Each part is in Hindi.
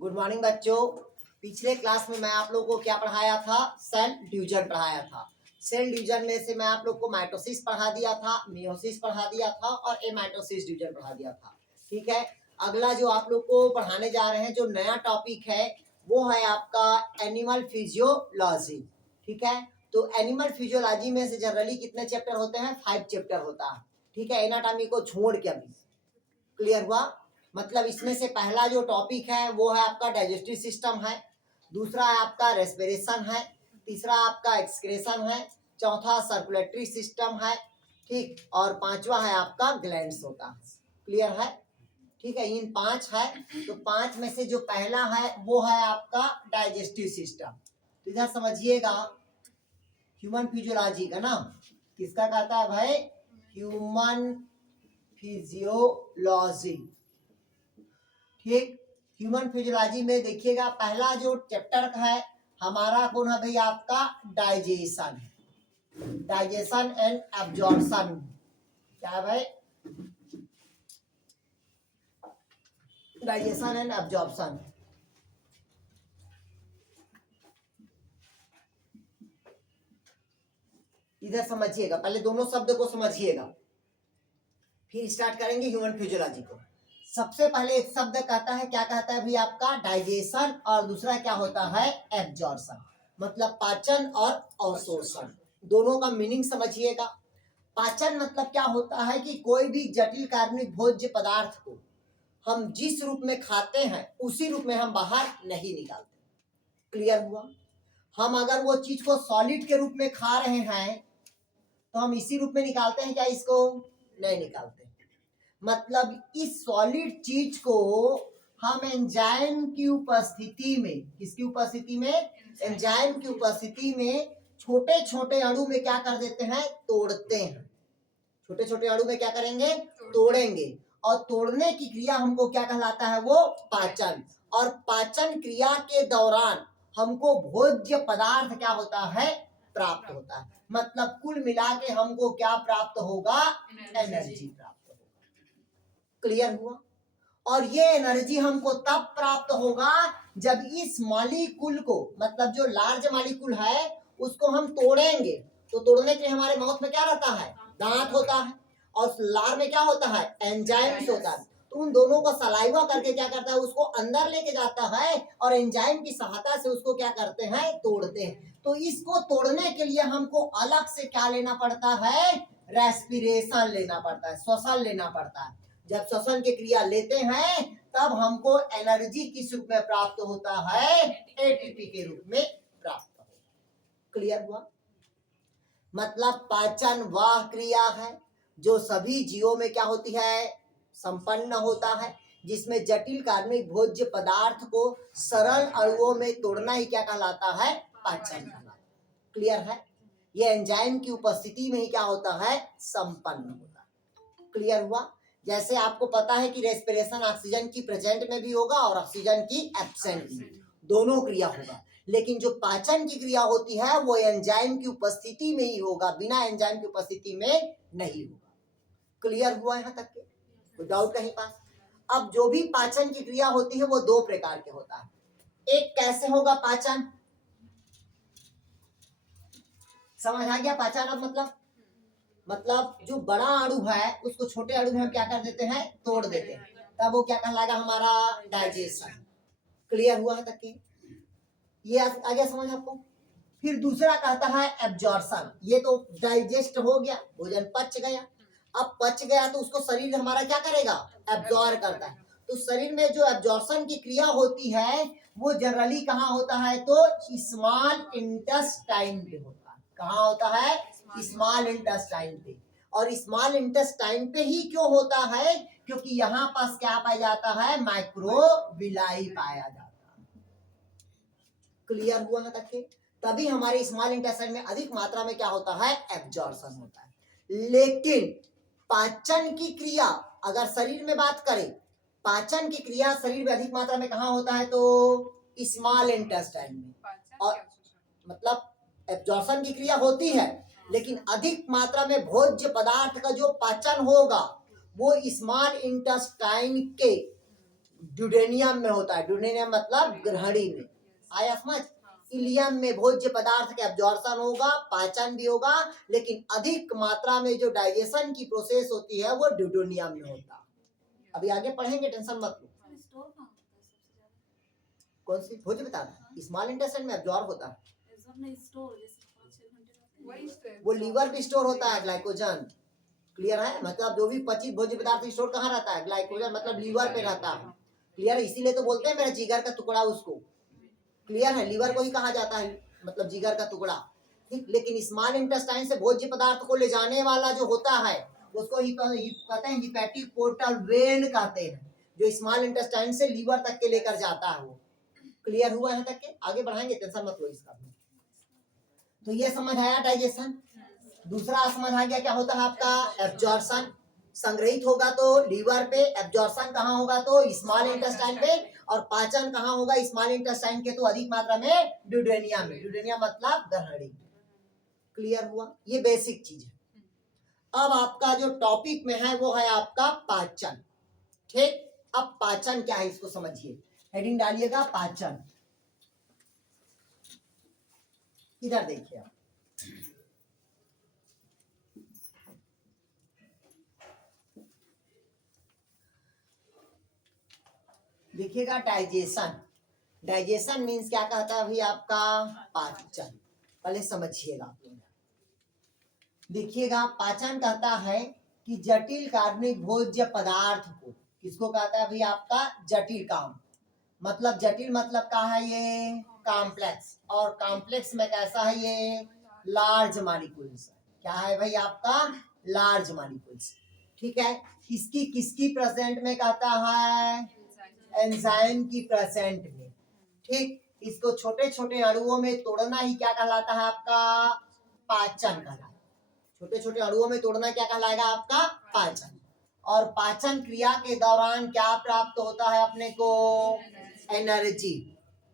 गुड मॉर्निंग बच्चों। पिछले क्लास में मैं आप लोगों को क्या पढ़ाया था? सेल डिवीजन पढ़ाया था। सेल डिवीजन में से मैं आप लोग को माइटोसिस पढ़ा दिया था, मियोसिस पढ़ा दिया था और एमाइटोसिस डिवीजन पढ़ा दिया था। ठीक है, अगला जो आप लोग को पढ़ाने जा रहे हैं, जो नया टॉपिक है वो है आपका एनिमल फिजियोलॉजी। ठीक है, तो एनिमल फिजियोलॉजी में से जनरली कितने चैप्टर होते हैं? 5 चैप्टर होता है। ठीक है, एनाटॉमी को छोड़ के। अभी क्लियर हुआ? मतलब इसमें से पहला जो टॉपिक है वो है आपका डाइजेस्टिव सिस्टम है, दूसरा है आपका रेस्पिरेशन है, तीसरा आपका एक्सक्रेशन है, चौथा सर्कुलेटरी सिस्टम है, ठीक, और पांचवा है आपका ग्लैंड्स होता है। क्लियर है? ठीक है, इन 5 है, तो 5 में से जो पहला है वो है आपका डाइजेस्टिव सिस्टम। तो इधर समझिएगा, ह्यूमन फिजियोलॉजी का ना किसका कहता है भाई? Human physiology. ठीक, ह्यूमन फिजियोलॉजी में देखिएगा पहला जो चैप्टर है हमारा कौन है भाई? आपका डाइजेशन। Digestion and absorption. क्या है भाई? Digestion and absorption. इधर समझिएगा, पहले दोनों शब्द को समझिएगा, फिर स्टार्ट करेंगे ह्यूमन फिजियोलॉजी को। सबसे पहले एक शब्द कहता है, क्या कहता है भाई? आपका डाइजेशन, और दूसरा क्या होता है? एब्जॉर्प्शन, मतलब पाचन और अवशोषण। दोनों का मीनिंग समझिएगा। पाचन मतलब क्या होता है कि कोई भी जटिल कार्बनिक भोज्य पदार्थ को हम जिस रूप में खाते हैं उसी रूप में हम बाहर नहीं निकालते। क्लियर हुआ? हम अगर वो चीज को सॉलिड के रूप में खा रहे हैं तो हम इसी रूप में निकालते हैं क्या? इसको नहीं निकालते। मतलब इस सॉलिड चीज को हम एंजाइम की उपस्थिति में, किसकी उपस्थिति में? एंजाइम की उपस्थिति में छोटे छोटे अणु में क्या कर देते हैं? तोड़ते हैं। छोटे छोटे अणु में क्या करेंगे? तोड़ेंगे। और तोड़ने की क्रिया हमको क्या कहलाता है? वो पाचन। और पाचन क्रिया के दौरान हमको भोज्य पदार्थ क्या होता है? प्राप्त होता है। मतलब कुल मिला के हमको क्या प्राप्त होगा? एनर्जी प्राप्त होगा। क्लियर हुआ? और ये एनर्जी हमको तब प्राप्त होगा जब इस मॉलिक्यूल को, मतलब जो लार्ज मॉलिक्यूल है उसको हम तोड़ेंगे। तो तोड़ने के लिए हमारे माउथ में क्या रहता है? दांत होता है। और लार में क्या होता है? एंजाइम्स होता है। तो उन दोनों को सलाइवा करके क्या करता है? उसको अंदर लेके जाता है और एंजाइम की सहायता से उसको क्या करते हैं? तोड़ते हैं। तो इसको तोड़ने के लिए हमको अलग से क्या लेना पड़ता है? रेस्पिरेशन लेना पड़ता है, श्वसन लेना पड़ता है। जब श्वसन की क्रिया लेते हैं तब हमको एनर्जी किस रूप में प्राप्त होता है? एटीपी के रूप में प्राप्त होता है। क्लियर हुआ? मतलब पाचन वह क्रिया है जो सभी जीवों में क्या होती है? संपन्न होता है, जिसमें जटिल कार्बनिक भोज्य पदार्थ को सरल अणुओं में तोड़ना ही क्या कहलाता है? पाचन कहलाता है। क्लियर है? यह एंजाइम की उपस्थिति में ही क्या होता है? संपन्न होता है। क्लियर हुआ? जैसे आपको पता है कि रेस्पिरेशन ऑक्सीजन की प्रेजेंट में भी होगा और ऑक्सीजन की एब्सेंट में, दोनों क्रिया होगा। लेकिन जो पाचन की क्रिया होती है वो एंजाइम की उपस्थिति में ही होगा, बिना एंजाइम की उपस्थिति में नहीं होगा। क्लियर हुआ यहाँ तक के? कोई डाउट कहीं पास? अब जो भी पाचन की क्रिया होती है वो 2 प्रकार के होता है। एक कैसे होगा पाचन? समझ आ गया? पाचन अब मतलब जो बड़ा अणु है उसको छोटे अणु में हम क्या कर देते हैं? तोड़ देते हैं। तब वो क्या कहलाएगा? हमारा डाइजेशन। क्लियर हुआ है तक के? ये आ गया समझ आपको? फिर दूसरा कहता है एब्जॉर्प्शन। ये तो डाइजेस्ट हो गया, भोजन पच गया। अब पच गया तो उसको शरीर हमारा क्या करेगा? एब्जॉर्ब करता है। तो शरीर में जो एब्जॉर्प्शन की क्रिया होती है वो जनरली कहाँ होता है? तो स्मॉल इंटेस्टाइन पे होता है। कहाँ होता है? स्मॉल इंटेस्टाइन पे। और स्मॉल इंटेस्टाइन पे ही क्यों होता है? क्योंकि यहाँ पास क्या पाया जाता है? माइक्रोविलाई पाया जाता है। क्लियर हुआ ना तक के? तभी हमारे स्मॉल इंटेस्टाइन में अधिक मात्रा में क्या होता है? एब्जॉर्प्शन होता है। लेकिन पाचन की क्रिया अगर शरीर में बात करें, पाचन की क्रिया शरीर में अधिक मात्रा में कहाँ होता है? तो स्मॉल इंटेस्टाइन में। और मतलब एब्जॉर्प्शन की क्रिया होती है लेकिन अधिक मात्रा में भोज्य पदार्थ का जो पाचन होगा वो स्मॉल इंटेस्टाइन के ड्यूडेनियम में होता है, ड्यूडेनियम मतलब ग्रहणी में, आया समझ। इलियम में भोज्य पदार्थ के एब्जॉर्प्शन होगा, पाचन भी होगा, लेकिन अधिक मात्रा में जो डाइजेशन की प्रोसेस होती है वो ड्यूडेनियम में होता है। अभी आगे पढ़ेंगे, टेंशन मत लो। कौन सी भोज्य पदार्थ स्मॉल इंटेस्टाइन में एब्जॉर्ब होता है, वो लीवर पे स्टोर होता है ग्लाइकोजन। क्लियर है, मतलब जो भी पचित भोज्य पदार्थ स्टोर कहाँ रहता है, ग्लाइकोजन मतलब लीवर पे रहता है। क्लियर है, इसीलिए तो बोलते हैं मेरा जिगर का टुकड़ा उसको। क्लियर है, लीवर को ही कहा जाता है मतलब जिगर का टुकड़ा। ठीक, लेकिन स्मॉल इंटेस्टाइन से भोज्य पदार्थ को ले जाने वाला जो होता है उसको कहते हैं हिपैटिक पोर्टल वेन कहते हैं, जो स्मॉल इंटेस्टाइन से लीवर तक के लेकर जाता है वो। क्लियर हुआ है तक के, आगे बढ़ाएंगे, टेंशन मत लो इसका। तो ये समझ आया डाइजेशन। दूसरा समझ आ गया क्या होता है आपका एब्जॉर्प्शन। संग्रहित होगा तो लीवर पे, एब्जॉर्प्शन कहाँ होगा तो स्मॉल इंटेस्टाइन पे, और पाचन कहाँ होगा स्मॉल इंटेस्टाइन के तो अधिक मात्रा में ड्यूडेनियम में। ड्यूडेनियम मतलब ग्रहणी। क्लियर हुआ, ये बेसिक चीज है। अब आपका जो टॉपिक में है वो है आपका पाचन। ठीक, अब पाचन क्या है इसको समझिए, हेडिंग डालिएगा पाचन। इधर देखिए आप, देखिएगा डाइजेशन। डाइजेशन मीन्स क्या कहता है भाई आपका पाचन। पहले समझिएगा, देखिएगा पाचन कहता है कि जटिल कार्बनिक भोज्य पदार्थ को, किसको कहता है भाई आपका जटिल काम, मतलब जटिल मतलब क्या है ये कॉम्प्लेक्स, और कॉम्प्लेक्स में कैसा है ये लार्ज मॉलिक्यूल्स। क्या है भाई आपका लार्ज मॉलिक्यूल्स। ठीक है, किसकी किसकी प्रेजेंट में कहता है एंजाइम की प्रेजेंट में। ठीक, इसको छोटे छोटे अणुओं में तोड़ना ही क्या कहलाता है आपका पाचन कहलाता है। छोटे छोटे अणुओं में तोड़ना क्या कहलाएगा आपका पाचन। और पाचन क्रिया के दौरान क्या प्राप्त होता है अपने को एनर्जी।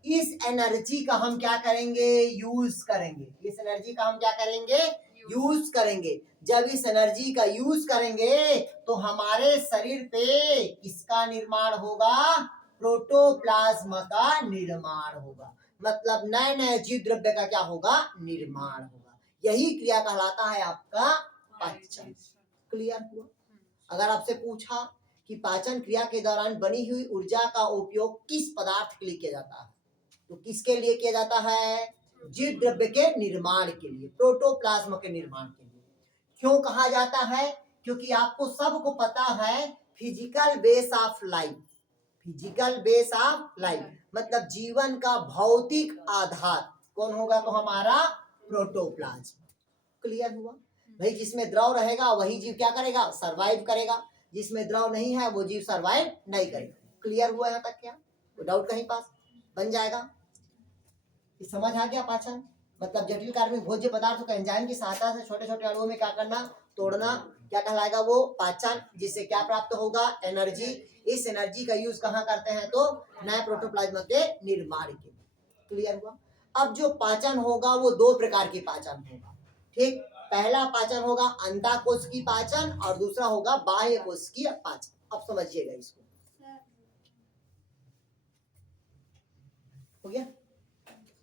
इस एनर्जी का हम क्या करेंगे यूज करेंगे, इस एनर्जी का हम क्या करेंगे यूज करेंगे। जब इस एनर्जी का यूज करेंगे तो हमारे शरीर पे किसका निर्माण होगा, प्रोटोप्लाज्म का निर्माण होगा, मतलब नए नए जीव द्रव्य का क्या होगा निर्माण होगा। यही क्रिया कहलाता है आपका पाचन। क्लियर हुआ। अगर आपसे पूछा कि पाचन क्रिया के दौरान बनी हुई ऊर्जा का उपयोग किस पदार्थ के लिए किया जाता है, तो किसके लिए किया जाता है जीव द्रव्य के निर्माण के लिए, प्रोटोप्लाज्म के निर्माण के लिए। क्यों कहा जाता है, क्योंकि आपको सबको पता है physical base of life, physical base of life मतलब जीवन का भौतिक आधार कौन होगा तो हमारा प्रोटोप्लाज्म। क्लियर हुआ भाई, जिसमें द्रव रहेगा वही जीव क्या करेगा सरवाइव करेगा, जिसमें द्रव नहीं है वो जीव सरवाइव नहीं करेगा। क्लियर हुआ यहाँ तक क्या, तो डाउट कहीं पास बन जाएगा। समझ आ गया पाचन मतलब जटिल कार्बनिक भोज्य पदार्थों का एंजाइम की सहायता से छोटे छोटे अणुओं में क्या करना तोड़ना क्या कहलाएगा वो पाचन, जिससे क्या प्राप्त होगा एनर्जी। इस एनर्जी का यूज कहाँ करते हैं तो नए प्रोटोप्लाज्म के निर्माण के। क्लियर हुआ। अब जो पाचन होगा वो दो प्रकार के पाचन होगा। ठीक, पहला पाचन होगा अंडाकोश की पाचन और दूसरा होगा बाह्य कोश की पाचन। अब समझिएगा इसको, हो गया।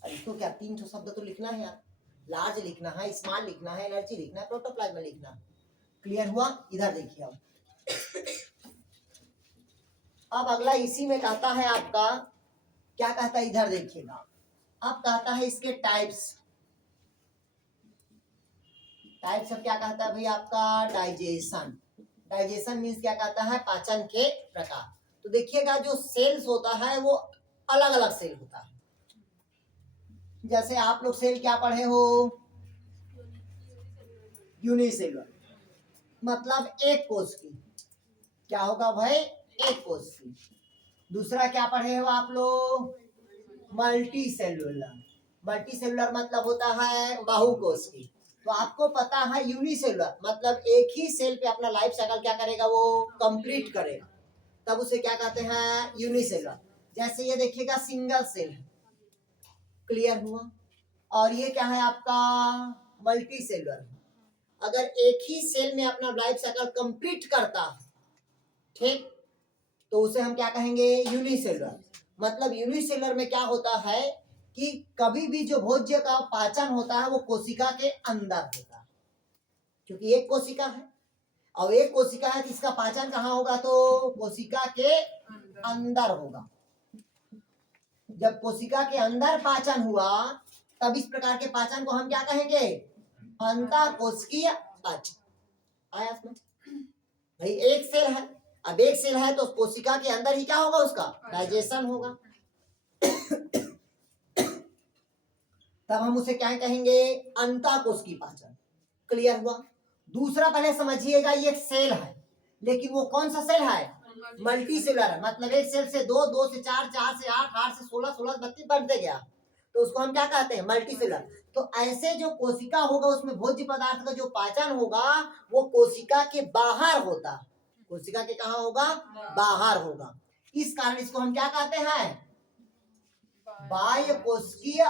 इसको क्या 3 शब्द तो लिखना है यार, लार्ज लिखना है, स्मॉल लिखना है, एनर्जी लिखना है, प्रोटोप्लाज्म लिखना है। क्लियर हुआ। इधर देखिए अब अगला इसी में कहता है आपका क्या कहता है, इधर देखिएगा अब कहता है इसके टाइप्स। टाइप्स अब क्या कहता है भाई आपका डाइजेशन। डाइजेशन मीन्स क्या कहता है पाचन के प्रकार। तो देखिएगा जो सेल्स होता है वो अलग अलग सेल होता है। जैसे आप लोग सेल क्या पढ़े हो यूनिसेलुलर मतलब एक कोष की, क्या होगा भाई एक कोष की। दूसरा क्या पढ़े हो आप लोग मल्टी सेलुलर, मल्टी सेलुलर मतलब होता है बाहुकोष की। तो आपको पता है यूनिसेलुलर मतलब एक ही सेल पे अपना लाइफ साइकिल क्या करेगा वो कंप्लीट करेगा, तब उसे क्या कहते हैं यूनिसेलुलर। जैसे ये देखिएगा सिंगल सेल है। क्लियर हुआ। और ये क्या है आपका मल्टी सेलुलर। अगर एक ही सेल में अपना लाइफ साइकिल कंप्लीट करता है ठीक, तो उसे हम क्या कहेंगे, यूनिसेलुलर। मतलब यूनिसेलुलर में क्या होता है कि कभी भी जो भोज्य का पाचन होता है वो कोशिका के अंदर होता है, क्योंकि एक कोशिका है और एक कोशिका है, तो इसका पाचन कहाँ होगा, तो कोशिका के अंदर होगा। जब कोशिका के अंदर पाचन हुआ तब इस प्रकार के पाचन को हम क्या कहेंगे, अंतःकोशिकीय पाचन। आया समझ? भाई एक सेल है, अब एक सेल है तो कोशिका के अंदर ही क्या होगा, उसका डाइजेशन होगा। तब हम उसे क्या कहेंगे, अंतःकोशिकीय पाचन। क्लियर हुआ? दूसरा पहले समझिएगा, ये एक सेल है, लेकिन वो कौन सा सेल है, मल्टी सेलुलर है। मतलब एक सेल से दो, दो से चार, चार से आठ, आठ से 16, 16 से 32 बढ़ते गया, तो उसको हम क्या कहते हैं, मल्टी सेलुलर। तो ऐसे जो कोशिका होगा उसमें भोज्य पदार्थ का जो पाचन होगा वो कोशिका के बाहर होता है। कोशिका के कहाँ होगा, बाहर होगा। इस कारण इसको हम क्या कहते हैं, बाह्य कोशिकीय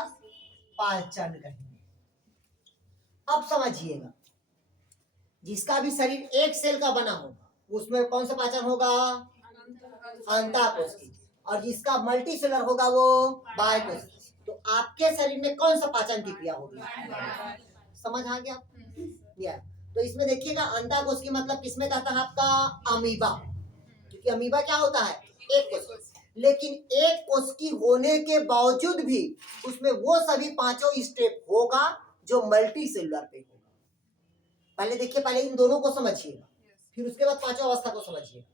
पाचन कहेंगे। अब समझिएगा, जिसका भी शरीर एक सेल का बना होगा उसमें कौन सा पाचन होगा, अंतःकोशिकीय, और जिसका मल्टी सेलुलर होगा वो बाह्य कोशिकीय। तो आपके शरीर में कौन सा पाचन की क्रिया होगी, समझ आ गया? या तो इसमें देखिएगा, अंतःकोशिकीय मतलब किसमें कहता है, आपका अमीबा। क्योंकि अमीबा क्या होता है, एक कोशिकीय। लेकिन एक कोशिकीय होने के बावजूद भी उसमें वो सभी पांचों स्टेप होगा जो मल्टी सेलुलर पे होगा। पहले देखिए, पहले इन दोनों को समझिएगा, फिर उसके बाद पांचों अवस्था को समझिएगा।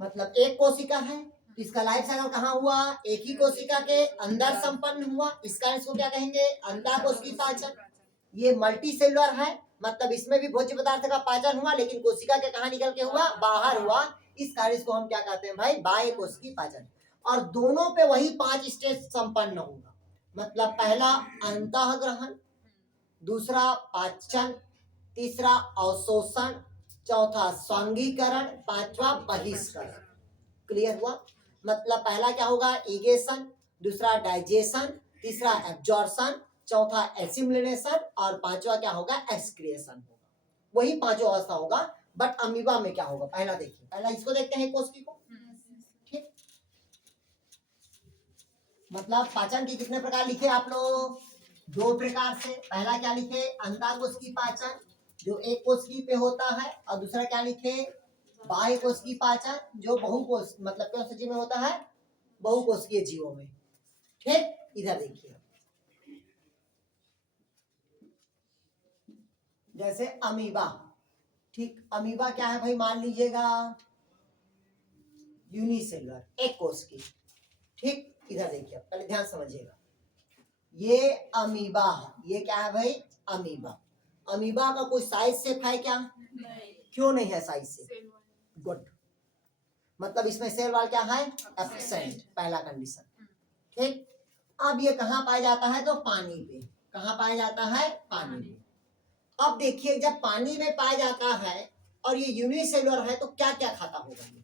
मतलब एक कोशिका है तो इसका लाइफ साइकिल कहाँ हुआ, एक ही कोशिका के अंदर संपन्न हुआ, इसका इसको क्या कहेंगे, अंतःकोशिकीय पाचन। ये मल्टी सेलुलर है, मतलब इसमें भी भोज्य पदार्थ का पाचन हुआ, लेकिन कोशिका के कहाँ निकल के हुआ, बाहर हुआ। इस कारण इसको हम क्या कहते हैं भाई, बाह्य कोशिकीय पाचन। और दोनों पे वही 5 स्टेज संपन्न होगा। मतलब पहला अंतःग्रहण, दूसरा पाचन, तीसरा अवशोषण, चौथा स्वांगीकरण, पांचवा बहिष्करण। क्लियर हुआ? मतलब पहला क्या होगा, इगेशन, दूसरा डाइजेशन, तीसरा एब्जॉर्प्शन, चौथा एसिमिलेशन और पांचवा क्या होगा, एक्सक्रिएशन होगा। वही पांचों अवस्था होगा। बट अमीबा में क्या होगा, पहला देखिए, पहला इसको देखते हैं कोशिका को। ठीक, मतलब पाचन के कितने प्रकार लिखे आप लोग, 2 प्रकार से। पहला क्या लिखे, अंतःकोशिकीय पाचन जो एक कोशिकीय पे होता है, और दूसरा क्या लिखे, बाह्य कोशिकीय पाचन जो बहुकोश मतलब कौन से जीव में होता है, बहुकोशिकीय जीवों में। ठीक, इधर देखिए, जैसे अमीबा। ठीक, अमीबा क्या है भाई, मान लीजिएगा यूनिसेलुलर, एक कोशिकीय। ठीक, इधर देखिए, पहले ध्यान समझिएगा, ये अमीबा है, ये क्या है भाई, अमीबा। अमीबा का कोई साइज शेप है क्या, नहीं। क्यों नहीं है साइज से, गुड। मतलब इसमें सेल वाल क्या है, एब्सेंट, पहला कंडीशन। ठीक, अब ये कहाँ पाया जाता है, तो पानी पे। कहाँ पाया जाता है, पानी में। अब देखिए, जब पानी में पाया जाता है और ये यूनिसेलुलर है तो क्या क्या खाता होगा, ये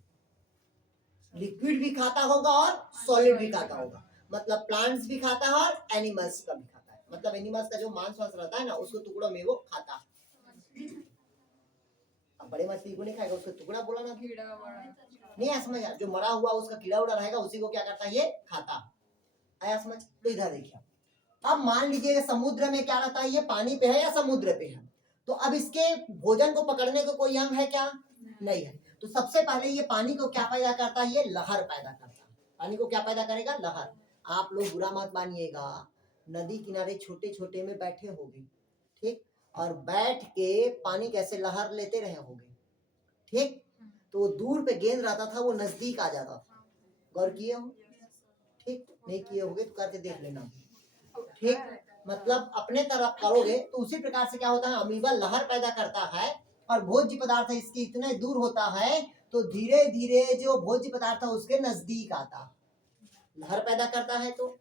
लिक्विड भी खाता होगा और सॉलिड भी खाता होगा। मतलब प्लांट्स भी खाता है और एनिमल्स का भी खाता है। मतलब एनिमल्स का जो मांस वांस रहता है ना, उसको टुकड़ों में वो खाता है। अब बड़े मछली को नहीं खाएगा, उसका टुकड़ा बोला ना, नहीं आया समझ? जो मरा हुआ उसका कीड़ा उड़ा रहेगा, उसी को क्या करता है, ये खाता। आया समझ? तो इधर देखिए, अब मान लीजिए समुद्र में क्या रहता है, ये पानी पे है या समुद्र पे है, तो अब इसके भोजन को पकड़ने को कोई अंग है क्या, नहीं है। तो सबसे पहले ये पानी को क्या पैदा करता है, ये लहर पैदा करता है। पानी को क्या पैदा करेगा, लहर। आप लोग बुरा मत मानिएगा, नदी किनारे छोटे छोटे में बैठे होंगे, ठीक, और बैठ के पानी कैसे लहर लेते रहे होंगे, ठीक। तो दूर पे गेंद रहता था, वो नजदीक आ जाता था। गौर किए हो? ठीक, नहीं किए होगे तो करके देख लेना। ठीक, मतलब अपने तरफ करोगे तो उसी प्रकार से क्या होता है, अमीबा लहर पैदा करता है और भोज्य पदार्थ इसके इतने दूर होता है तो धीरे धीरे जो भोज्य पदार्थ है उसके नजदीक आता है। लहर पैदा करता है तो,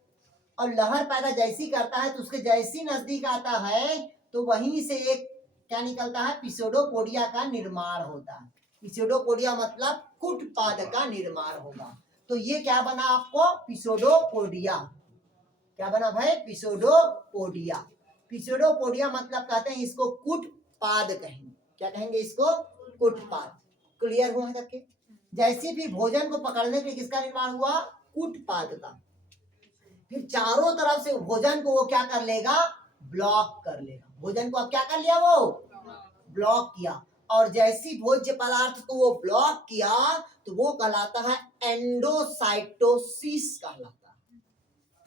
और लहर पैदा जैसी करता है तो उसके जैसी नजदीक आता है तो वहीं से एक क्या निकलता है, पिसोडोपोडिया का निर्माण होता है। पिसोडोपोडिया मतलब कुटपाद का निर्माण होगा। तो ये क्या बना आपको, पिसोडोपोडिया। क्या बना भाई, पिसोडोपोडिया। पिसोडोपोडिया मतलब कहते हैं इसको कुटपाद कहेंगे। क्या कहेंगे इसको, कुटपाद। क्लियर हुआ है करके? जैसे भी भोजन को पकड़ने के लिए किसका निर्माण हुआ, कूटपाद का। फिर चारों तरफ से भोजन को वो क्या कर लेगा, ब्लॉक कर लेगा। भोजन को अब क्या कर लिया, वो ब्लॉक किया। और जैसी भोज्य पदार्थ को वो ब्लॉक किया तो वो कहलाता है एंडोसाइटोसिस कहलाता है।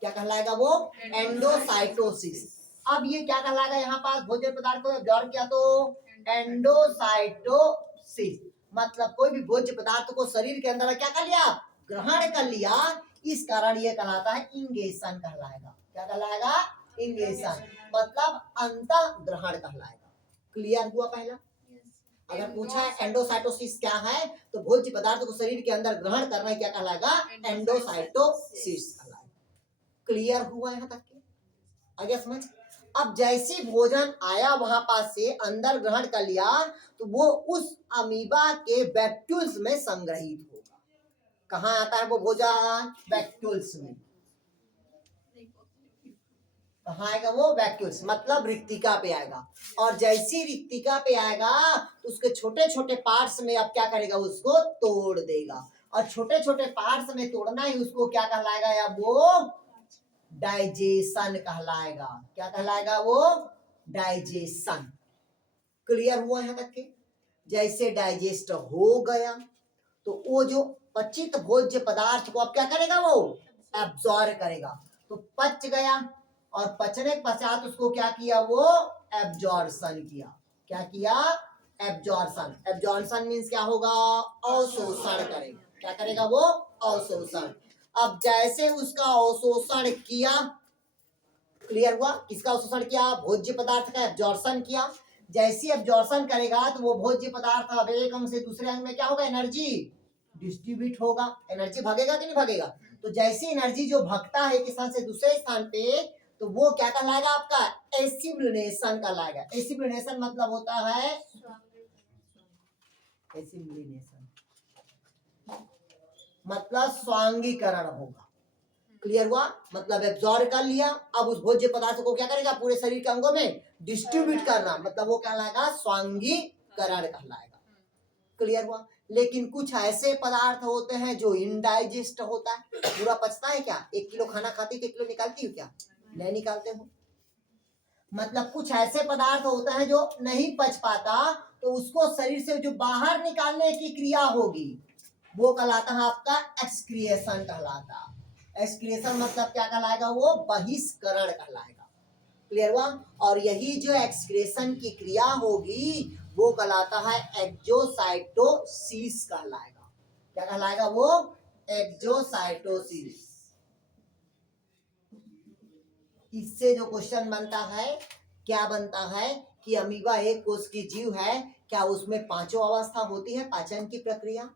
क्या कहलाएगा वो, एंडोसाइटोसिस। अब ये क्या कहलाएगा, यहाँ पास भोज्य पदार्थ को एब्जॉर्ब किया तो एंडोसाइटोसिस, मतलब कोई भी भोज्य पदार्थ को शरीर के अंदर क्या कर लिया, ग्रहण कर लिया। इस कारण ये कहलाता है इंगेशन कहलाएगा। क्या कहलाएगा, इंगेशन, मतलब अंतः ग्रहण कहलाएगा। क्लियर हुआ पहला। अगर पूछा है एंडोसाइटोसिस क्या है, तो भोज्य पदार्थ को शरीर के अंदर ग्रहण करना क्या कहलाएगा, एंडोसाइटोसिस कहलाएगा। क्लियर हुआ यहाँ तक के, आगे समझ। अब जैसे भोजन आया वहां पास से अंदर ग्रहण कर लिया तो वो उस अमीबा के वैक्यूल्स में संग्रहित होगा। कहाँ आता है वो भोजन, वैक्यूल्स में। कहाँ आएगा वो, वैक्यूल्स, मतलब रिक्तिका पे आएगा। और जैसी रिक्तिका पे आएगा तो उसके छोटे छोटे पार्ट्स में अब क्या करेगा, उसको तोड़ देगा। और छोटे छोटे पार्ट्स में तोड़ना ही उसको क्या कहलाएगा, या वो डाइजेशन कहलाएगा। क्या कहलाएगा, वो डाइजेशन। क्लियर हुआ यहाँ तक के। जैसे डाइजेस्ट हो गया तो वो जो पचित भोज्य पदार्थ को अब क्या करेगा, वो एब्जॉर्ब करेगा। तो पच गया और पचने के पश्चात उसको क्या किया, वो एब्जॉर्प्शन किया। क्या किया, एब्जॉर्प्शन। एब्जॉर्प्शन मीन्स क्या होगा, अवशोषण करेगा। क्या करेगा वो, अवशोषण। अब जैसे उसका अवशोषण किया, क्लियर हुआ, किसका अवशोषण किया, भोज्य पदार्थ का एब्जॉर्प्शन किया। जैसी एब्जॉर्प्शन करेगा तो वो भोज्य पदार्थ अब एक अंग से दूसरे अंग में क्या होगा, एनर्जी डिस्ट्रीब्यूट होगा। एनर्जी भागेगा कि नहीं भागेगा, तो जैसी एनर्जी जो भागता है एक स्थान से दूसरे स्थान पे, तो वो क्या कहलाएगा, आपका एसिमिलेशन कहलाएगा। एसिमिलेशन मतलब होता है, एसिमिलेशन मतलब स्वांगीकरण होगा। क्लियर हुआ, मतलब एब्जॉर्ब कर लिया, अब उस भोज्य पदार्थ को क्या करेगा, पूरे शरीर के अंगों में डिस्ट्रीब्यूट करना, मतलब वो कहलाएगा स्वांगीकरण कहलाएगा। क्लियर हुआ। लेकिन कुछ ऐसे पदार्थ होते हैं जो इनडाइजेस्ट होता है। पूरा पचता है क्या, 1 किलो खाना खाती तो 1 किलो निकालती हो क्या, नहीं निकालते हो। मतलब कुछ ऐसे पदार्थ होते हैं जो नहीं पच पाता, तो उसको शरीर से जो बाहर निकालने की क्रिया होगी वो कहलाता है आपका एक्सक्रिएशन कहलाता। एक्सक्रिएशन मतलब क्या कहलाएगा, वो बहिष्करण कहलाएगा। क्लियर हुआ। और यही जो एक्सक्रिएशन की क्रिया होगी वो कहलाता है एक्सोसाइटोसिस कहलाएगा। क्या कहलाएगा वो, एक्सोसाइटोसिस। इससे जो क्वेश्चन बनता है, क्या बनता है कि अमीबा एक कोष की जीव है, क्या उसमें पांचों अवस्था होती है, पाचन की प्रक्रिया।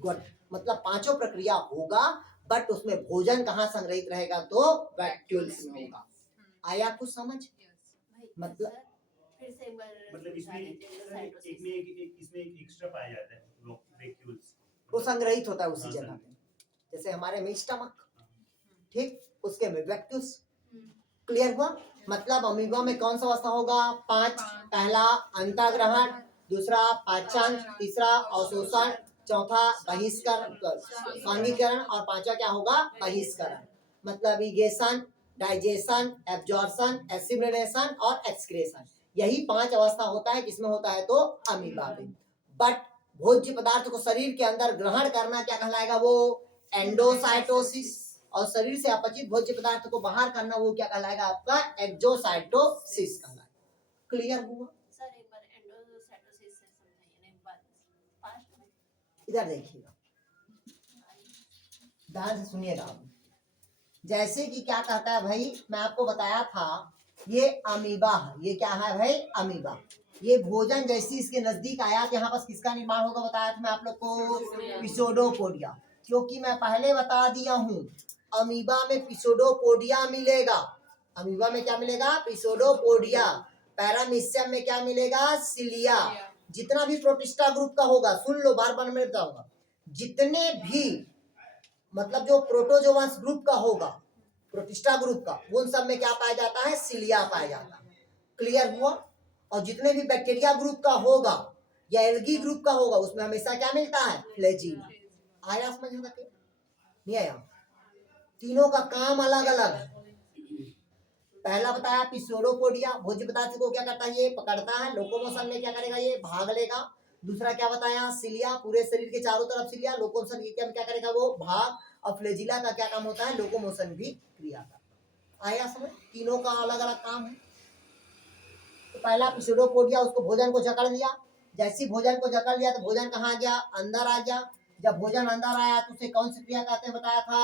गुड, मतलब पांचों प्रक्रिया होगा, बट उसमें भोजन कहाँ संग्रहित रहेगा, तो वैक्यूल्स में होगा। आया कुछ समझ, मतलब फिर से एक बार, मतलब इसमें एक एक्स्ट्रा पाया जाता है वैक्यूल्स, वो संग्रहित होता है उसी जगह पे, जैसे हमारे में स्टमक, ठीक, उसके में वैक्यूल्स। क्लियर हुआ। मतलब अमीबा में कौन सा अवस्था होगा, 5। पहला अंतःग्रहण, दूसरा पाचन, तीसरा अवशोषण, चौथा बहिष्करण स्वांगीकरण, और पांचवा क्या होगा, बहिष्करण। मतलब इगेशन, डाइजेशन, एब्जॉर्प्शन, एसिमिलेशन और एक्सक्रेशन, यही 5 अवस्था होता है किसमें होता है, तो अमीबा में। बट भोज्य पदार्थ को शरीर के अंदर ग्रहण करना क्या कहलाएगा, वो एंडोसाइटोसिस। और शरीर से अपचित भोज्य पदार्थ को बाहर करना वो क्या कहलाएगा, आपका एक्सोसाइटोसिस कहलाएगा। क्लियर हुआ। सर एक बार एंडोसाइटोसिस से समझाइए, एक बार फास्ट में। इधर देखिएगा, ध्यान से सुनिएगा आप। जैसे कि क्या कहता है भाई, मैं आपको बताया था ये अमीबा है। ये क्या है भाई, अमीबा। ये भोजन जैसे इसके नजदीक आया तो यहाँ पास किसका निर्माण होगा बताया था मैं आप लोग को, पिसोडोपोडिया। क्योंकि मैं पहले बता दिया हूँ अमीबा में पिसोडोपोडिया मिलेगा। अमीबा में क्या मिलेगा, पिसोडोपोडिया। पैरामीशियम में क्या मिलेगा, सिलिया। जितना भी प्रोटिस्टा ग्रुप का होगा, सुन लो बार बार मैं बताऊंगा, जितने भी मतलब जो प्रोटोजोवंस ग्रुप का होगा, प्रोटिस्टा ग्रुप का, उन सब में क्या पाया जाता है, सिलिया पाया जाता है। क्लियर हुआ। और जितने भी बैक्टीरिया ग्रुप का होगा, या एल्गी ग्रुप का होगा उसमें हमेशा क्या मिलता है, फ्लैजिला। आया समझ में तक? नहीं आया? तीनों का काम अलग अलग है। पहला बताया पिसोडोपोडिया, भोज्य पदार्थ को क्या करता है, ये पकड़ता है, लोकोमोशन में क्या करेगा, ये भाग लेगा। दूसरा क्या बताया, सिलिया, पूरे शरीर के चारों तरफ सिलिया, लोकोमोशन क्या करेगा, वो भाग। और फ्लैजिला का क्या काम होता है, लोकोमोशन भी क्रिया करता है। आया समझ? तीनों का अलग अलग काम है। तो पहला पिसोडोपोडिया, उसको भोजन को जकड़ लिया, जैसे भोजन को जकड़ लिया तो भोजन कहाँ गया, अंदर आ गया। जब भोजन अंदर आया तो उसे कौन सी क्रिया कहते हैं बताया था,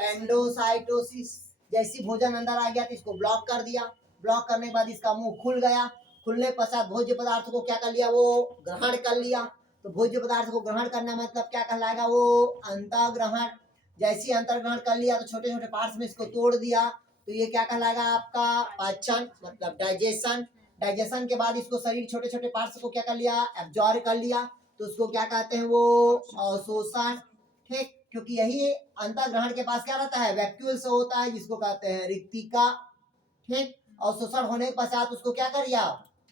एंडोसाइटोसिस। जैसी भोजन अंदर आ गया तो इसको ब्लॉक कर दिया, ब्लॉक करने के बाद इसका मुंह खुल गया, खुलने पश्चात भोज्य पदार्थ को क्या कर लिया, वो ग्रहण कर लिया। तो भोज्य पदार्थ को ग्रहण करना मतलब क्या कहलाएगा, वो अंतःग्रहण। जैसी अंतर्ग्रहण कर लिया तो छोटे छोटे पार्ट्स में इसको तोड़ दिया, तो ये क्या कहलाएगा आपका, पाचन मतलब डाइजेशन। डाइजेशन के बाद इसको शरीर छोटे छोटे पार्ट्स को क्या कर लिया, एब्जॉर्ब कर लिया, तो उसको क्या कहते हैं, वो अवशोषण। ठीक, क्योंकि यही अंतःग्रहण के पास क्या रहता है, वैक्यूल से होता है, जिसको कहते हैं रिक्तिका। ठीक, अवशोषण होने के पश्चात उसको क्या कर दिया,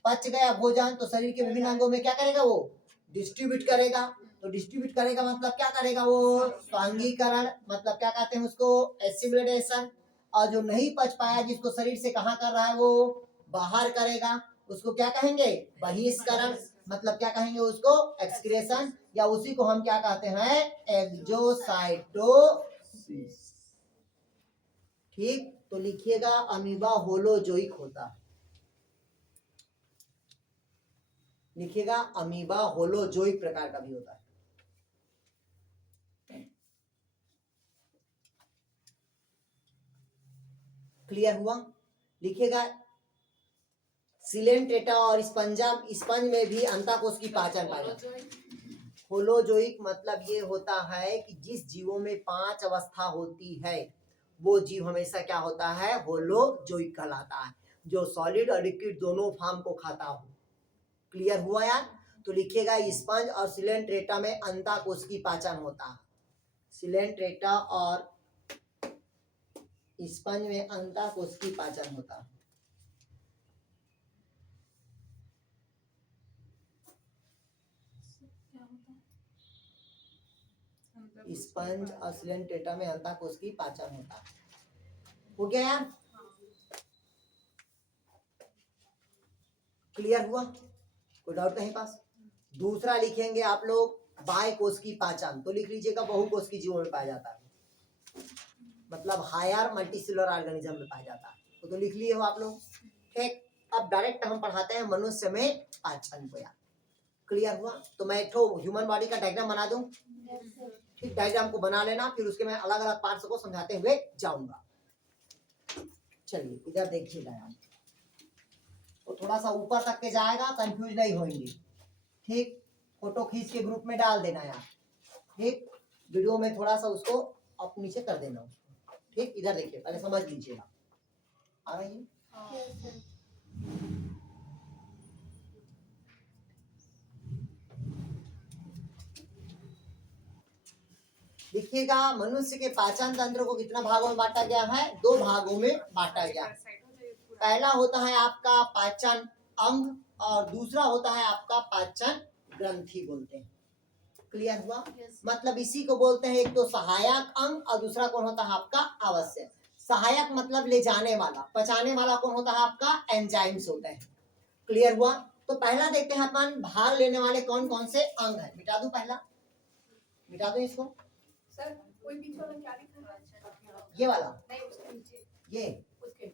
पच गया भोजन, तो शरीर के विभिन्न अंगों में क्या करेगा, वो डिस्ट्रीब्यूट करेगा। तो डिस्ट्रीब्यूट करेगा मतलब क्या करेगा, वो स्वांगीकरण, मतलब क्या कहते हैं उसको, एसिमिलेशन। और जो नहीं पच पाया, जिसको शरीर से कहाँ कर रहा है, वो बाहर करेगा, उसको क्या कहेंगे, बहिष्करण। मतलब क्या कहेंगे उसको, एक्सक्रेशन, या उसी को हम क्या कहते हैं, एक्सोसाइटोसिस। ठीक, तो लिखिएगा अमीबा होलोजोइक होता है, लिखिएगा अमीबा होलोजोइक प्रकार का भी होता है। क्लियर हुआ? लिखिएगा सिलेंट्रेटा और स्पंज में भी अंतःकोश की पाचन पाया जाता है। होलोजोइक मतलब ये होता है कि जिस जीवों में 5 अवस्था होती है वो जीव हमेशा क्या होता है, होलोजोइक कहलाता है, जो सॉलिड और लिक्विड दोनों फॉर्म को खाता हो। क्लियर हुआ यार? तो लिखिएगा स्पंज और सिलेंट्रेटा में अंतःकोश की पाचन होता है। सिलेंट्रेटा और स्पंज में अंतःकोश की पाचन होता है। स्पंज और सिलेंट्रेटा में अंतःकोश की पाचन होता है। हो गया यार? क्लियर हुआ? कोई डाउट कहीं पास? दूसरा लिखेंगे आप लोग बाह्य कोश की पाचन, तो लिख लीजिएगा बहुकोश की जीवों में पाया जाता है, मतलब हायर मल्टीसेलुलर ऑर्गेनिज्म में पाया जाता है। तो लिख लिए हो आप लोग। ठीक, अब डायरेक्ट हम पढ़ाते हैं मनुष्य में पाचन को यार। क्लियर हुआ? तो मैं एक ह्यूमन बॉडी का डायग्राम बना दूं। ठीक, डायग्राम को बना लेना, फिर उसके मैं अलग अलग पार्ट्स को समझाते हुए जाऊंगा। चलिए इधर देखिएगा यार, तो थोड़ा सा ऊपर तक के जाएगा, कंफ्यूज नहीं होंगे। ठीक, फोटो खींच के ग्रुप में डाल देना यार। ठीक, वीडियो में थोड़ा सा उसको आप नीचे कर देना। ठीक, इधर देखिए, पहले समझ लीजिएगा। आ रही है? देखिएगा मनुष्य के पाचन तंत्र को कितना भागों में बांटा गया है, 2 भागों में बांटा गया। पहला होता है आपका पाचन अंग और दूसरा होता है आपका पाचन ग्रंथि बोलते हैं। क्लियर हुआ? मतलब इसी को बोलते हैं, एक तो सहायक अंग और दूसरा कौन होता है आपका आवश्यक। सहायक मतलब ले जाने वाला, पचाने वाला कौन होता है आपका, एंजाइम्स होते हैं। क्लियर हुआ? तो पहला देखते हैं अपन भाग लेने वाले कौन कौन से अंग है। मिटा दूं, पहला मिटा दूं इसको। सर कोई पीछे वाला क्या लिखा है, ये वाला नहीं उसके नीचे, ये उसके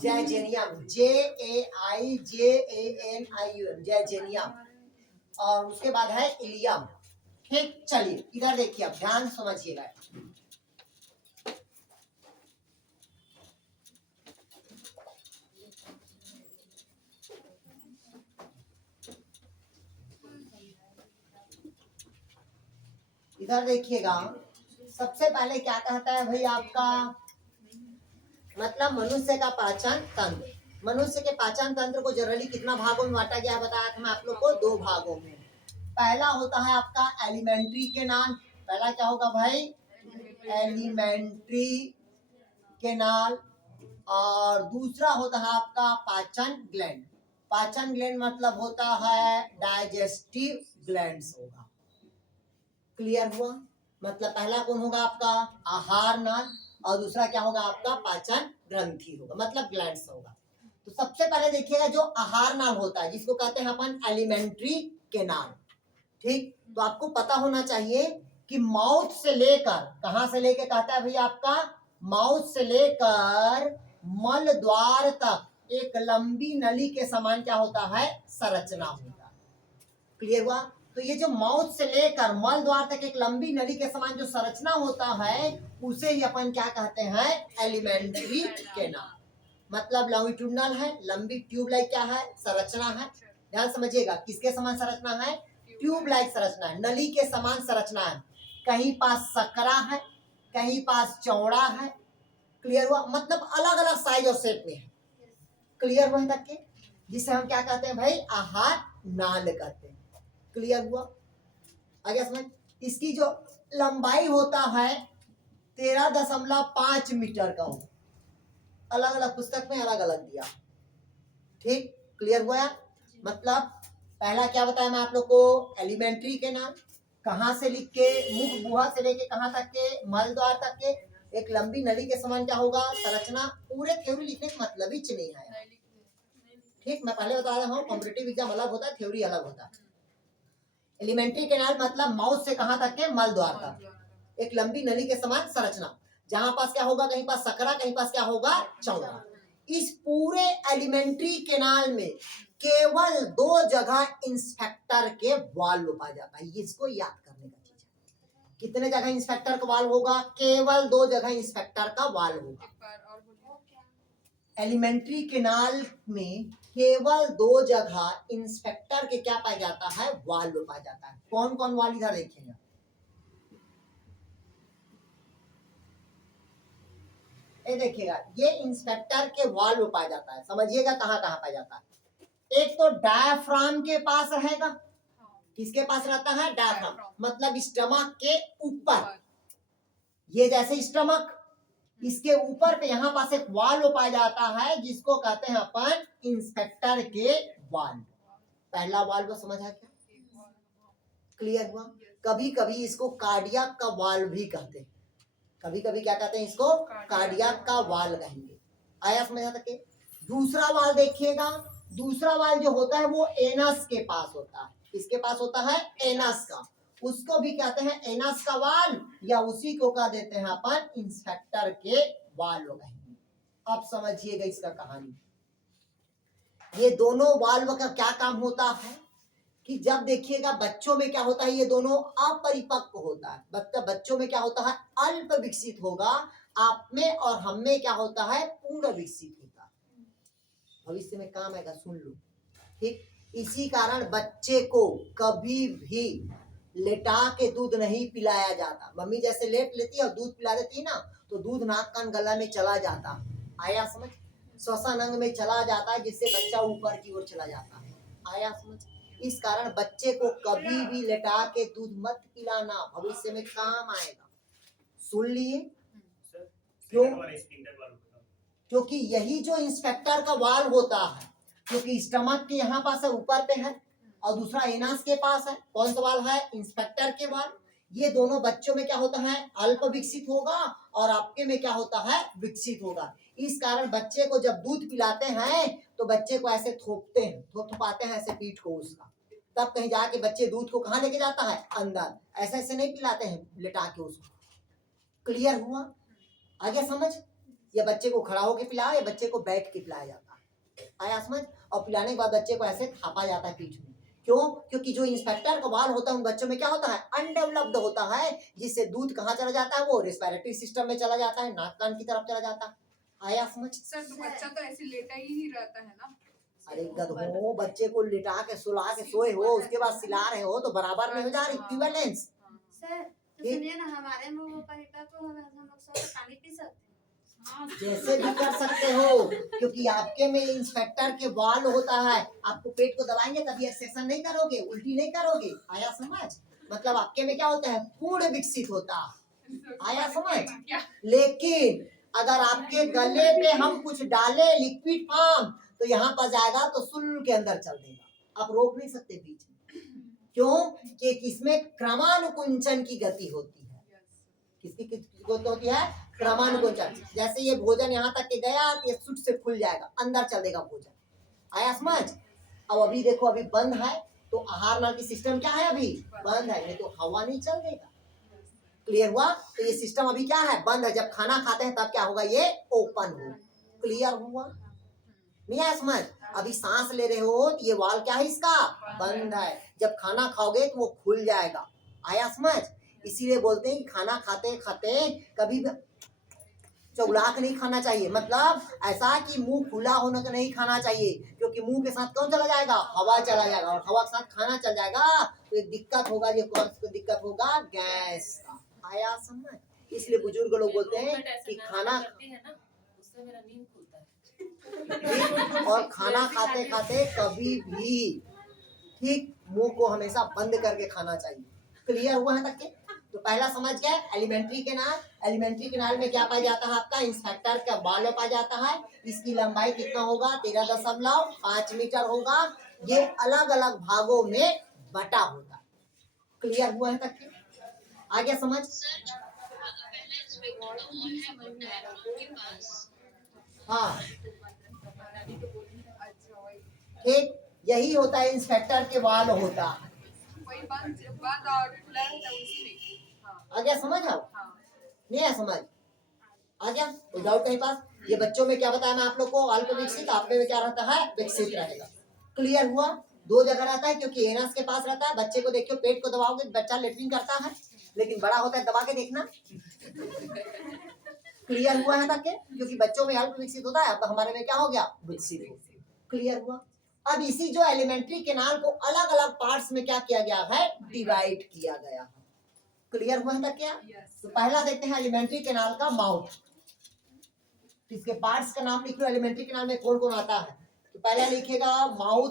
जैजेनियम, JAIJANIUM, जैजेनियम, और उसके बाद है इलियम। ठीक, चलिए इधर देखिए, आप ध्यान समझिएगा। इधर देखिएगा, सबसे पहले क्या कहता है भाई आपका, मतलब मनुष्य का पाचन तंत्र। मनुष्य के पाचन तंत्र को जनरली कितना भागों में बांटा गया बताया था मैं आप लोग को, 2 भागों में। पहला होता है आपका एलिमेंट्री केनाल। पहला क्या होगा भाई, एलिमेंट्री केनाल, और दूसरा होता है आपका पाचन ग्लैंड। पाचन ग्लैंड मतलब होता है डाइजेस्टिव ग्लैंड्स होगा। क्लियर हुआ? मतलब पहला कौन होगा आपका आहार नाल और दूसरा क्या होगा आपका पाचन ग्रंथि होगा, मतलब ग्लैंड्स होगा। तो सबसे पहले देखिएगा जो आहार नाल होता है जिसको कहते हैं अपन एलिमेंट्री केनाल, ठीक। तो आपको पता होना चाहिए कि माउथ से लेकर कहां से लेकर कहता है भैया आपका माउथ से लेकर मल द्वार तक एक लंबी नली के समान क्या होता है संरचना होता है। क्लियर हुआ? तो ये जो माउथ से लेकर मल द्वार तक एक लंबी नली के समान जो संरचना होता है उसे ही अपन क्या कहते हैं एलिमेंट्री केनाल। मतलब लॉन्गिट्यूडनल है, लंबी ट्यूब लाइक क्या है संरचना है। ध्यान समझिएगा किसके समान संरचना है, ट्यूब लाइक संरचना है, नली के समान संरचना है। कहीं पास सकरा है, कहीं पास चौड़ा है। क्लियर हुआ? मतलब अलग अलग साइज और शेप में है। क्लियर हुआ तक के, जिसे हम क्या कहते हैं भाई आहार नाल कहते हैं। क्लियर हुआ? आगे समझ। इसकी जो लंबाई होता है 13.5 मीटर का होगा। अलग अलग पुस्तक में अलग अलग दिया, ठीक। क्लियर हुआ? मतलब पहला क्या बताया मैं आप लोग को एलिमेंट्री के नाम, कहां से लिख के मुख गुहा से लेके कहां तक के मल द्वार तक के एक लंबी नली के समान क्या होगा संरचना। पूरे थ्योरी लिखने का मतलब ही नहीं है, ठीक। मैं पहले बता रहा हूँ कॉम्पिटिटिव एग्जाम अलग होता है, थ्योरी अलग होता है। एलिमेंट्री केनाल मतलब माउथ से कहां तक के मल द्वार तक एक लंबी नली के समान संरचना, जहां पास क्या होगा कहीं पास सकरा कहीं पास क्या होगा चौड़ा। इस पूरे एलिमेंट्री केनाल में केवल 2 जगह इंस्पेक्टर के वाल्व पाया जाता है। इसको याद करने का चीज है। कितने जगह इंस्पेक्टर का वाल्व होगा, केवल 2 जगह इंस्पेक्टर का वाल्व होगा। एलिमेंट्री केनाल में केवल 2 जगह इंस्पेक्टर के क्या पाया जाता है वाल्व पाया जाता है। कौन कौन वाल्व इधर देखेंगे, ये देखिएगा ये इंस्पेक्टर के वाल्व पाया जाता है। समझिएगा कहां कहां पाया जाता है। एक तो डायफ्राम के पास रहेगा, किसके पास रहता है डायफ्राम, मतलब स्टमक के ऊपर। ये जैसे स्टमक इसके ऊपर पे यहाँ पास एक वाल्व पाया जाता है जिसको कहते हैं अपन इंस्पेक्टर के वाल्व। पहला वाल्व समझा क्या? क्लियर हुआ? कभी कभी इसको कार्डियक का वाल्व भी कहते हैं, कभी कभी क्या कहते हैं इसको कार्डियक का वाल्व कहेंगे। आया समझ तक के? दूसरा वाल्व देखिएगा, दूसरा वाल्व जो होता है वो एनस के पास होता है। किसके पास होता है एनस का, उसको भी कहते हैं एनस का वाल्व या उसी को कह देते हैं अपन इंस्पेक्टर के वाल्व कहेंगे। अब समझिएगा इसका कहानी। ये दोनों वाल्व का क्या काम होता है कि जब देखिएगा बच्चों में क्या होता है ये दोनों अपरिपक्व होता है, मतलब बच्चों में क्या होता है अल्प विकसित होगा, आप में और हम में क्या होता है पूर्ण विकसित होता है। भविष्य में काम आएगा, सुन लो, ठीक। इसी कारण बच्चे को कभी भी लेटा के दूध नहीं पिलाया जाता। मम्मी जैसे लेट लेती है और दूध पिला देती है ना तो दूध नाक कान गला में चला जाता। आया समझ? श्वसन अंग में चला जाता है जिससे बच्चा ऊपर की ओर चला जाता है। आया समझ? इस कारण बच्चे को कभी भी लेटा के दूध मत पिलाना, भविष्य में काम आएगा। सुन लिए क्यों? क्योंकि यही जो इंस्पेक्टर का वाल्व होता है, क्योंकि स्टमक के यहाँ पास है ऊपर पे है और दूसरा एनास के पास है। कौन सा वाल्व है? इंस्पेक्टर के वाल्व। ये दोनों बच्चों में क्या होता है अल्प विकसित होगा और आपके में क्या होता है विकसित होगा। इस कारण बच्चे को जब दूध पिलाते हैं तो बच्चे को ऐसे थोपते हैं, थोपाते हैं ऐसे पीठ को उसका, तब कहीं जाके बच्चे दूध को कहाँ लेके जाता है अंदर। ऐसे ऐसे नहीं पिलाते हैं लेटा के उसको। क्लियर हुआ? आगे समझ? या बच्चे को खड़ा होके पिलाओ या बच्चे को बैठ के पिलाया जाता है। आया समझ? और पिलाने के बाद बच्चे को ऐसे थापा जाता है पीठ में। क्यों? क्योंकि जो इंस्पेक्टर का वाल्व होता है उन बच्चों में क्या होता है अनडेवलप्ड होता है, जिससे दूध कहाँ चला जाता है वो रेस्पिरेटरी सिस्टम में चला जाता है, नाक कान की तरफ चला जाता है। आया समझ? सर तो बच्चा तो ऐसे लेटा ही रहता है ना। अरे गधो, बच्चे को लिटा के सुला के सोए हो उसके बाद सिला रहे हो तो बराबर में हो जा रही इक्विवेलेंस। सर तो सुनिए ना, हमारे में वो परिपक्व हो गया, हम लोग सब पानी पी सकते हैं। जैसे भी कर सकते हो, क्योंकि आपके में इंस्पेक्टर के वाल्व होता है। आपको पेट को दबाएंगे तभी एक्सेशन नहीं करोगे, उल्टी नहीं करोगे। आया समझ? मतलब आपके में क्या होता है पूर्ण विकसित होता। आया समझ? लेकिन अगर आपके गले पे हम कुछ डाले लिक्विड फॉर्म तो यहाँ पर जाएगा तो सुल के अंदर चल देगा, आप रोक नहीं सकते बीच में। क्यों? कि इसमें क्रमानुकुंचन की गति होती है। किसकी गति होती है? क्रमानुकुंचन। जैसे ये भोजन यहाँ तक के गया तो ये सुट से खुल जाएगा, अंदर चल देगा भोजन। आया समझ? अब अभी देखो अभी बंद है तो आहार नाल की सिस्टम क्या है? अभी बंद है, नहीं तो हवा नहीं चल देगा। क्लियर हुआ? तो ये सिस्टम अभी क्या है? बंद है। जब खाना खाते हैं तब क्या होगा? ये ओपन हो। क्लियर हुआ? नहीं आया समझ? अभी सांस ले रहे हो तो ये वाल क्या है इसका? बंद है। जब खाना खाओगे तो वो खुल जाएगा। आया समझ? इसीलिए बोलते हैं कि खाना खाते खाते कभी भी चौला के नहीं खाना चाहिए, मतलब ऐसा कि मुंह खुला होने का नहीं खाना चाहिए, क्योंकि मुंह के साथ कौन चला जाएगा? हवा चला जाएगा, और हवा के साथ खाना चल जाएगा तो एक दिक्कत होगा। ये कौन सी दिक्कत होगा? गैस का। आया समझ? इसलिए बुजुर्ग लोग बोलते हैं कि खाना उससे मेरा नींद खुलता है। और खाना खाते खाते कभी भी ठीक मुंह को हमेशा बंद करके खाना चाहिए। क्लियर हुआ है तक के? तो पहला समझ गए एलिमेंट्री कैनाल। एलिमेंट्री कैनाल में क्या पाया जाता है? आपका इंस्पेक्टर का बाल पाया जाता है। इसकी लंबाई कितना होगा? 13.5 मीटर होगा। ये अलग अलग भागों में बटा होता है। क्लियर हुआ है तक के? आगे समझ? हाँ ठीक, यही होता है, इंस्पेक्टर के बाल होता है। वही बंद और खुला रहता है उसी में। हाँ आ गया समझ? आओ हाँ नहीं है समझ? आ गया? कोई डाउट कहीं पास? ये बच्चों में क्या बताया मैं आप लोग को? अल्प विकसित, आप में क्या रहता है? विकसित रहेगा। क्लियर हुआ? दो जगह रहता है क्योंकि एनस के पास रहता है। बच्चे को देखियो, पेट को दबाओगे बच्चा लेटरिन करता है, लेकिन बड़ा होता है दबा के देखना। क्लियर हुआ है तक के? क्योंकि बच्चों में अल्प विकसित होता है, अब हमारे में क्या हो गया? विकसित हो। क्लियर हुआ? अब इसी जो एलिमेंट्री कैनाल को अलग अलग पार्ट्स में क्या किया गया है? डिवाइड किया गया है। क्लियर हुआ है तक क्या? तो पहला देखते हैं एलिमेंट्री कैनाल का माउथ। इसके पार्ट्स का नाम लिख लो। एलिमेंट्री कैनाल में कौन कौन आता है? तो पहला लिखेगा mouth,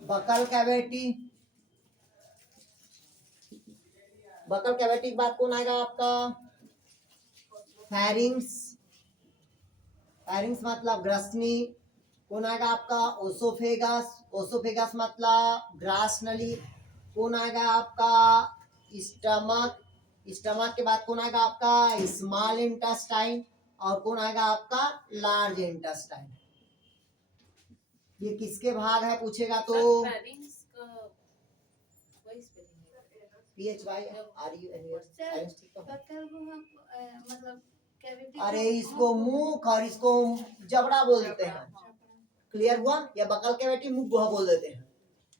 buccal cavity. Buccal cavity के बाद कौन आएगा आपका? फेरिंग्स। फेरिंग्स मतलब ग्रसनी। कौन आएगा आपका? ओसोफेगस। ओसोफेगस मतलब ग्रास नली। कौन आएगा आपका? स्टमक। स्टमक के बाद कौन आएगा आपका? Small intestine. और कौन आएगा आपका? Large intestine. ये किसके भाग है पूछेगा तो? अरे इसको मुख और इसको जबड़ा बोलते हैं। क्लियर हुआ? या बकल कैविटी मुख गुहा बोल देते हैं।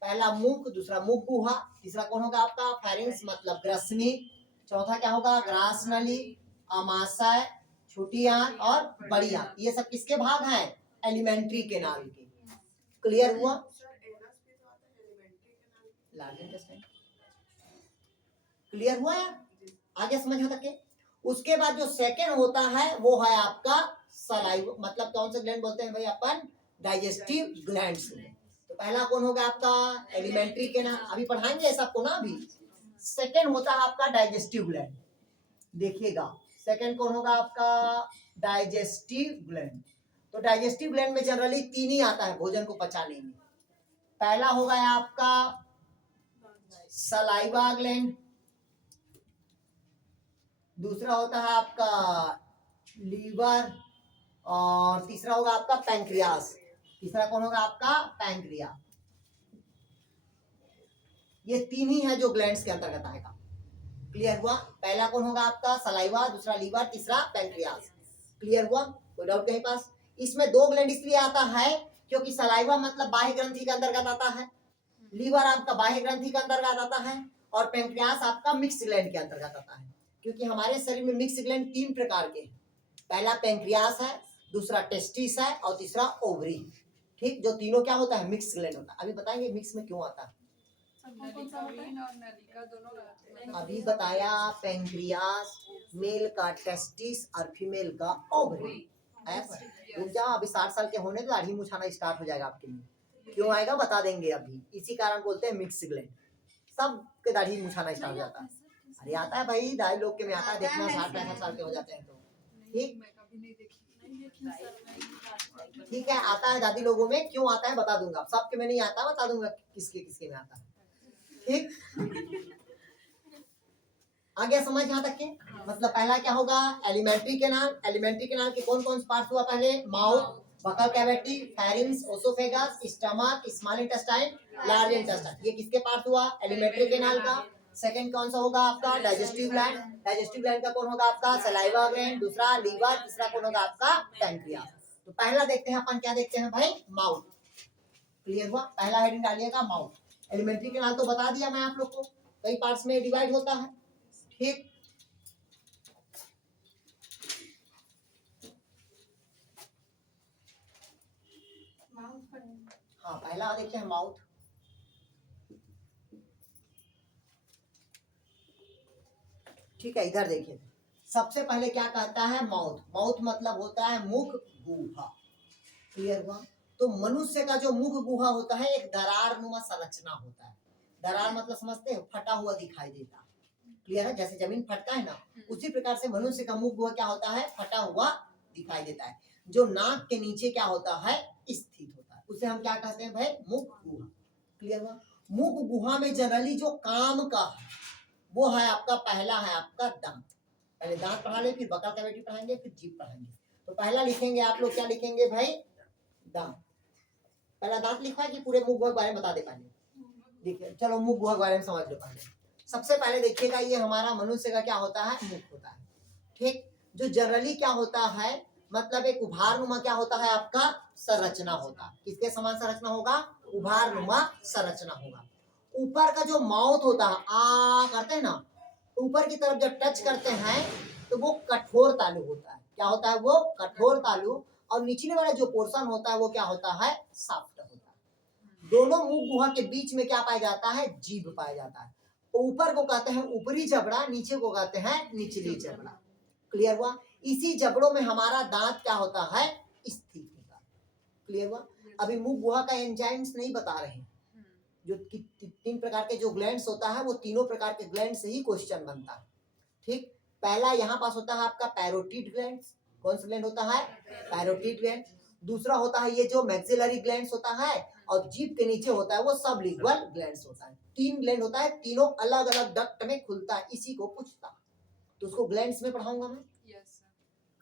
पहला मुख, दूसरा मुख गुहा, तीसरा कौन होगा आपका? फेरिंग्स मतलब ग्रसनी, चौथा क्या होगा? ग्रास नली, अमाशय, छोटी आंत और बड़ी आंत। ये सब किसके भाग हैं? एलिमेंट्री कैनाल के। क्लियर हुआ? क्लियर हुआ? आगे समझ में तक? उसके बाद जो सेकंड होता है वो है आपका सलाइवा, मतलब कौन सा ग्लैंड बोलते हैं भाई अपन? Digestive glands. तो पहला कौन होगा आपका? Alimentary canal. अभी पढ़ाएंगे सबको ना। अभी सेकंड होता है आपका डाइजेस्टिव ग्लैंड। देखिएगा सेकंड कौन होगा आपका? Digestive gland. तो डाइजेस्टिव ग्लैंड में जनरली तीन ही आता है भोजन को पचाने में। पहला होगा आपका सलाइवा ग्लैंड, दूसरा होता है आपका लीवर, और तीसरा होगा आपका पैंक्रियास। तीसरा कौन होगा आपका? पैंक्रियास। ये तीन ही है जो ग्लैंड्स के अंतर्गत आएगा। क्लियर हुआ? पहला कौन होगा आपका? सलाइवा, दूसरा लीवर, तीसरा पैंक्रियास। क्लियर हुआ? कोई डाउट कहीं पास? इसमें दो ग्लैंड इसलिए आता है क्योंकि सलाइवा मतलब बाह्य ग्रंथि के अंतर्गत आता है, लीवर आपका बाह्य ग्रंथि के अंतर्गत आता है, और पैंक्रियास आपका मिक्स ग्लैंड के अंतर्गत आता है। क्योंकि हमारे शरीर में मिक्स ग्लैंड तीन प्रकार के हैं। पहला पैंक्रियास है, दूसरा टेस्टिस है, और तीसरा ओवरी। ठीक, जो तीनों क्या होता है? मिक्स ग्लैंड होता है। अभी बताएंगे मिक्स में क्यों आता है। अभी बताया पैंक्रियास मेल का टेस्टिस और फीमेल का ओवरी। रुक जाओ, अभी 60 साल के होने तो दाढ़ी मुछाना स्टार्ट हो जाएगा आपके लिए। क्यों आएगा बता देंगे अभी। इसी कारण बोलते हैं मिक्स ग्लैंड। सब के दाढ़ी मुछाना स्टार्ट हो जाता है। अरे आता है भाई, दाढ़ी लोग के में आता है, देखना 60-65 साल के हो जाते हैं तो। ठीक, ठीक है, आता है दादी लोगों में, क्यों आता है बता दूंगा, सबके में नहीं आता, बता दूंगा किसके किसके में आता है। ठीक, आ गया समझ यहाँ तक के? मतलब पहला क्या होगा, एलिमेंट्री कैनाल। एलिमेंट्री कैनाल के कौन कौन से पार्ट हुआ पहले, mouth, buccal cavity, pharynx, oesophagus, stomach, small intestine, large intestine. ये किसके पार्ट हुआ, एलिमेंट्री कैनाल का। सेकंड कौन सा होगा आपका, डाइजेस्टिव ग्लैंड। डाइजेस्टिव ग्लैंड का कौन होगा आपका, सलाइवा ग्लैंड। दूसरा लीवर, तीसरा कौन होगा आपका, पैंक्रियास। तो पहला देखते हैं अपन, क्या देखते हैं भाई, माउथ। क्लियर हुआ, पहला हेडिंग डालिएगा माउथ। एलिमेंट्री कैनाल तो बता दिया मैं आप लोग को, कई पार्ट्स में डिवाइड होता है। ठीक, हाँ पहला देखते हैं माउथ। ठीक है, इधर देखिए, सबसे पहले क्या कहता है, माउथ। माउथ मतलब होता है मुख गुहा। क्लियर हुआ, तो मनुष्य का जो मुख गुहा होता है एक दरार नुमा संरचना होता है। दरार मतलब समझते हैं, फटा हुआ दिखाई देता है। क्लियर है, जैसे जमीन फटता है ना, उसी प्रकार से मनुष्य का मुख गुहा क्या होता है, फटा हुआ दिखाई देता है, जो नाक के नीचे क्या होता है, स्थित होता है। उसे हम क्या कहते हैं भाई, मुख गुहा। क्लियर हुआ, मुख गुहा में जनरली जो काम का है वो है आपका, पहला है आपका दांत। पहले दांत पढ़ा ले, फिर बकल कैविटी पढ़ाएंगे, फिर जीभ पढ़ाएंगे। तो पहला लिखेंगे आप लोग, क्या लिखेंगे भाई, दांत। पहला दांत लिखा है कि पूरे मुख गुहा के बारे में बता दे पहले, देखिए चलो मुख गुहा के बारे में समझ लो पहले। सबसे पहले देखिएगा, ये हमारा मनुष्य का क्या होता है, मुख होता है। ठीक, जो जनरली क्या होता है, मतलब एक उभारनुमा क्या होता है आपका, संरचना होता है। किसके समान संरचना होगा, उभारनुमा संरचना होगा। ऊपर का जो माउथ होता है, आ करते हैं ना, ऊपर की तरफ जब टच करते हैं तो वो कठोर तालु होता है। क्या होता है वो, कठोर तालु। और निचले वाला जो पोर्शन होता है वो क्या होता है, सॉफ्ट होता है। दोनों मुख गुहा के बीच में क्या पाया जाता है, जीभ पाया जाता है। ऊपर को कहते हैं ऊपरी जबड़ा, नीचे को कहते हैं निचली जबड़ा। क्लियर हुआ, इसी जबड़ों में हमारा दांत क्या होता है, स्थित होता है। क्लियर हुआ, अभी मुख गुहा का एंजाइम्स नहीं बता रहे हैं। जो तीन प्रकार के जो ग्लैंड्स होता है, वो तीनों प्रकार के ग्लैंड से ही क्वेश्चन बनता है। ठीक, पहला यहाँ पास होता है आपका पैरोटिड ग्लैंड। कौन सा ग्लैंड होता है, पैरोटिड ग्लैंड। दूसरा होता है ये जो मैक्सिलरी ग्लैंड होता है, और जीभ के नीचे होता है वो सबलिंगुअल ग्लैंड होता है। तीन ग्लैंड होता है, तीनों अलग अलग डक्ट में खुलता है, इसी को पूछता, तो उसको ग्लैंड्स में पढ़ाऊंगा मैं।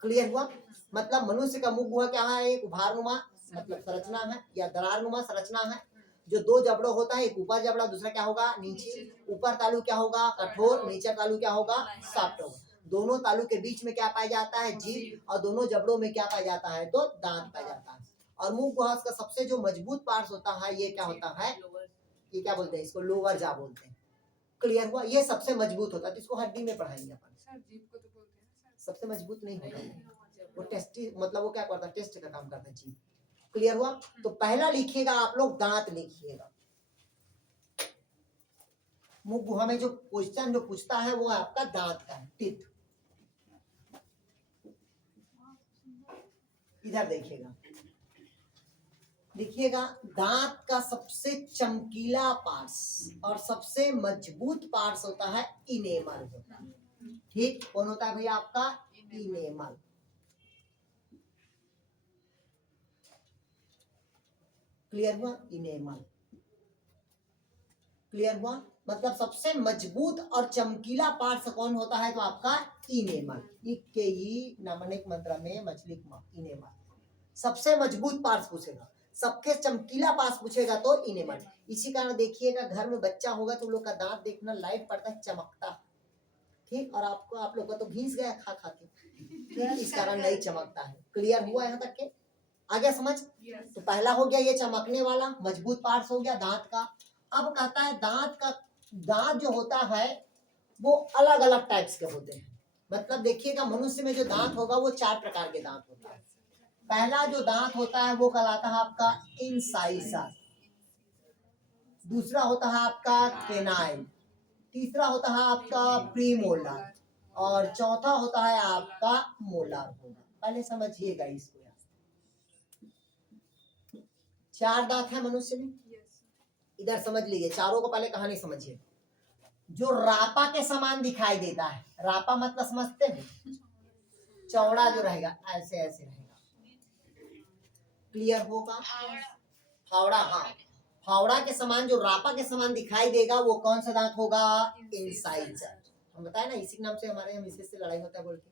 क्लियर हुआ, मतलब मनुष्य का मुख गुहा क्या है, एक उभारनुमा मतलब संरचना है या दरारनुमा संरचना है। जो दो जबड़ों होता है, एक ऊपर जबड़ा, दूसरा क्या होगा, नीचे। ऊपर तालु क्या होगा, कठोर, नीचे तालु क्या होगा, सॉफ्ट होगा। दोनों तालु के बीच में क्या पाया जाता है, जीभ, और दोनों जबड़ों में क्या पाया जाता है, तो दांत पाया जाता है। और मुख गुहा का सबसे जो मजबूत पार्ट होता है, ये क्या होता है, ये क्या बोलते हैं, इसको लोअर जा बोलते हैं। क्लियर हुआ, ये सबसे मजबूत होता है, तो इसको हड्डी में पढ़ाएंगे अपन। सबसे मजबूत नहीं होता वो, टेस्ट मतलब वो क्या करता है, टेस्ट का काम करता है जीभ। क्लियर हुआ, तो पहला लिखिएगा आप लोग, दांत लिखिएगा। मुख गुहा में जो क्वेश्चन जो पूछता है वो आपका दांत का है, टीथ। इधर देखिएगा, देखिएगा दांत का सबसे चमकीला पार्ट्स और सबसे मजबूत पार्ट्स होता है इनेमल होता है। ठीक, कौन होता है भैया आपका, इनेमल। क्लियर हुआ, इनेमल। क्लियर हुआ, मतलब सबसे मजबूत और चमकीला पार्ट कौन होता है, तो आपका इनेमल। नमनिक मंत्र में मछली इनेमल सबसे मजबूत पार्ट पूछेगा, सबके चमकीला पार्ट पूछेगा तो इनेमल। इसी कारण देखिएगा घर में बच्चा होगा तो लोग का दांत देखना लाइट पड़ता है, चमकता है। ठीक, और आपको आप लोग का तो घिस गया खा खा के, इस कारण नहीं चमकता है। क्लियर हुआ यहाँ तक के, आ गया समझ? तो पहला हो गया ये चमकने वाला मजबूत पार्ट हो गया दांत का। अब कहता है दांत जो होता है वो अलग अलग टाइप्स के होते हैं। मतलब देखिएगा मनुष्य में जो दांत होगा वो 4 प्रकार के दांत होता है। पहला जो दांत होता है वो कहलाता है आपका इंसाइजर, दूसरा होता है आपका केनाइन, तीसरा होता है आपका प्रीमोलर, और चौथा होता है आपका मोलर होगा। पहले समझिएगा इसको, 4 दांत है मनुष्य में। इधर समझ लीजिए, चारों को पहले कहानी समझिए। जो रापा के समान दिखाई देता है, रापा मतलब समझते हैं, चौड़ा जो रहेगा ऐसे ऐसे रहेगा, क्लियर होगा? फावड़ा, हाँ, फावड़ा के समान जो रापा के समान दिखाई देगा वो कौन सा दांत होगा? इंसाइजर। हम बताए ना, इसी नाम से हमारे यहाँ मिसेस से लड़ाई होता है बोल के,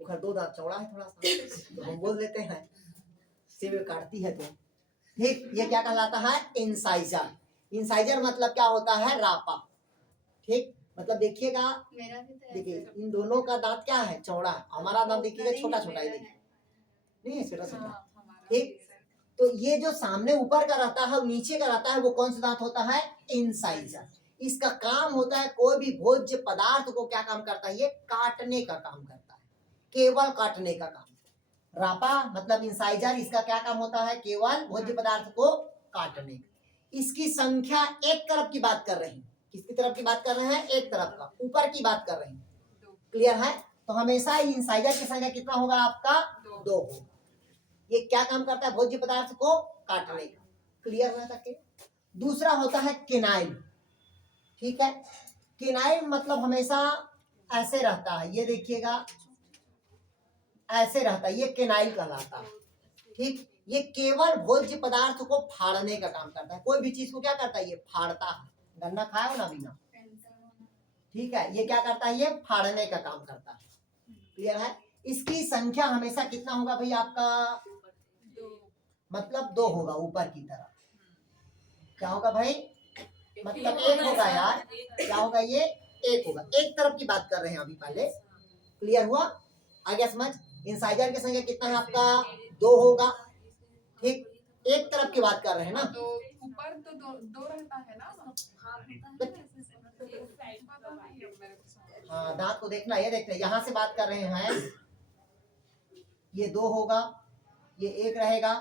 वो घर 2 दांत चौड़ा है थोड़ा सा, तो हम बोल देते हैं सिर काटती है तो। ठीक, ये क्या कहलाता है? इंसाइजर। इंसाइजर मतलब क्या होता है? रापा। ठीक, मतलब देखिएगा, मेरा भी तो देखिए ऐसे इन दोनों का दांत क्या है? चौड़ा है। हमारा दांत देखिएगा छोटा छोटा है, देखिए नहीं है, छोटा छोटा। ठीक, तो ये जो सामने ऊपर का रहता है और नीचे का रहता है वो कौन सा दांत होता है? इंसाइजर। इसका काम होता है कोई भी भोज्य पदार्थ को क्या काम करता है? ये काटने का काम करता है, केवल काटने का काम। रापा मतलब इंसाइजर, इसका क्या काम होता है? केवल भोज्य पदार्थ को काटने का। इसकी संख्या एक तरफ की बात कर रहे हैं। किसकी तरफ की बात कर रहे हैं? एक तरफ का, ऊपर की बात कर रहे हैं। क्लियर है? तो हमेशा इंसाइजर की संख्या कितना होगा आपका? 2 होगा। ये क्या काम करता है? भोज्य पदार्थ को काटने का। क्लियर है तक? दूसरा होता है केनाइल। ठीक है, केनाइल मतलब हमेशा ऐसे रहता है, ये देखिएगा ऐसे रहता है, ये केनाइल कहलाता है। ठीक, ये केवल भोज्य पदार्थ को फाड़ने का काम करता है। कोई भी चीज को क्या करता है? ये फाड़ता है। गन्ना खाया हो ना बिना? ठीक है, ये क्या करता है? ये फाड़ने का काम करता है। क्लियर है? इसकी संख्या हमेशा कितना होगा भाई आपका? मतलब 2 होगा ऊपर की तरफ। क्या होगा भाई? मतलब 1 होगा यार, क्या होगा? ये 1 होगा। एक तरफ की बात कर रहे हैं अभी पहले। क्लियर हुआ? आ गया समझ? इंसाइजर की संख्या कितना है आपका? 2 होगा। ठीक, एक तरफ की बात कर रहे हैं ना। तो ऊपर तो दो रहता है ना। हाँ, दांत को देखना, ये देखना, यहाँ से बात कर रहे हैं, ये 2 होगा, ये 1 रहेगा।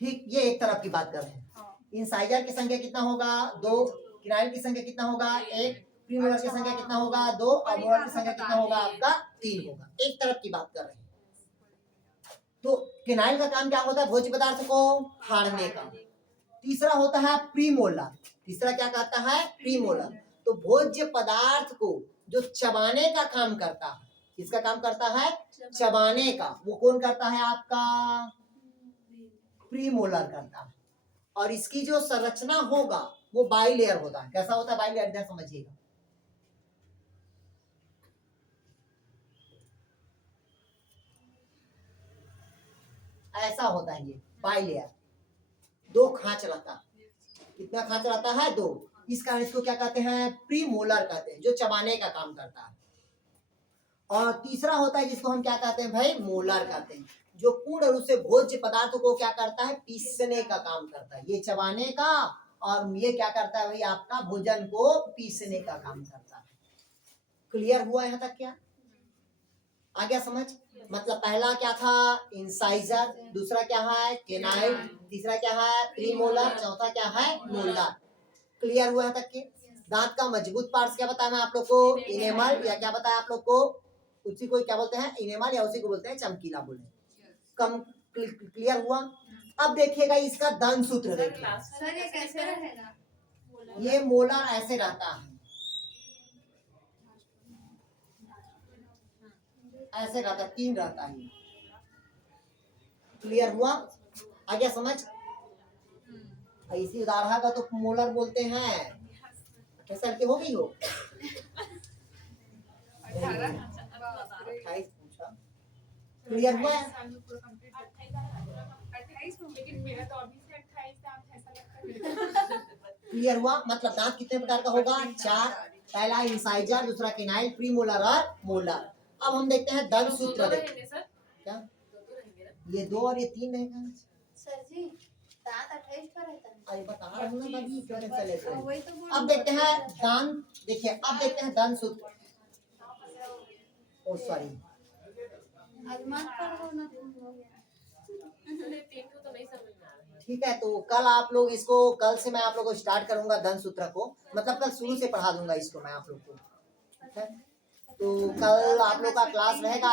ठीक, ये एक तरफ की बात कर रहे हैं। इंसाइजर की संख्या कितना होगा? 2। किनाइल की संख्या कितना होगा? 1। प्रीमोलर की संख्या कितना होगा? 2। और मोलर की संख्या कितना होगा आपका? 3 होगा। एक तरफ की बात कर रहे हैं। तो किनाइल का काम क्या होता है? भोज्य पदार्थ को फाड़ने का। तीसरा होता है प्रीमोलर। तीसरा क्या कहता है? प्रीमोलर। तो भोज्य पदार्थ को जो चबाने का काम करता है, किसका काम करता है? चबाने का। वो कौन करता है आपका? प्रीमोलर करता है। और इसकी जो संरचना होगा वो बाइलेयर होता है। कैसा होता है बाइलेयर? इधर समझिएगा, ऐसा होता है ये बाइलेयर। 2 खांच रहता है। कितना खांच रहता है? 2। इस कारण इसको क्या कहते हैं? प्रीमोलर कहते हैं, जो चबाने का काम करता है। और तीसरा होता है जिसको हम क्या कहते हैं भाई? मोलर कहते हैं, जो पूर्ण रूप से भोज्य पदार्थ को क्या करता है? पीसने का काम करता है। ये चबाने का, और ये क्या करता है भाई? आपका भोजन को पीसने का काम करता है। क्लियर हुआ यहाँ तक? क्या आ गया समझ? मतलब पहला क्या था? इंसाइजर। दूसरा क्या है? केनाइल। तीसरा क्या है? प्रीमोलर। चौथा क्या है? मोलर। क्लियर हुआ यहाँ तक के? दांत का मजबूत पार्ट्स क्या बताया मैं आप लोग को? इनेमल, या क्या बताया आप लोग को? उसी को क्या बोलते हैं? इनेमल, या उसी को बोलते हैं चमकीला बोले। कम क्लियर हुआ? अब देखिएगा इसका दंत सूत्र देखिए। सर ये कैसे रहेगा? ये मोलर ऐसे रहता है, ऐसे रहता है, 3 रहता है। क्लियर हुआ? आ गया समझ? इसी उदाहरण का तो मोलर बोलते हैं। कैसा के हो गई हो? 28 पूछा। क्लियर हुआ? 28 लेकिन मेरा तो अभी से 28 दांत ऐसा लगता है। क्लियर हुआ? मतलब दांत कितने प्रकार का होगा? 4। पहला इंसाइजर, दूसरा केनाइल, प्रीमोलर और मोलर। अब हम देखते हैं दंत सूत्र। क्या ये 2 और ये 3 रहेगा? सर जी दांत 28 का रहता है। अरे बता रहा हूँ ना तभी क्यों नहीं चले थे। वही तो बोल अब देखते हैं दांत, देखिए अब देखते हैं दंत सूत्र। ओ सॉरी, अजमान पर हो ना। ठीक है, तो कल आप लोग इसको, कल से मैं आप लोग को स्टार्ट करूंगा दंत सूत्र को, मतलब कल शुरू से पढ़ा दूंगा इसको मैं आप लोग को। ठीक है, तो कल आप लोग का क्लास रहेगा।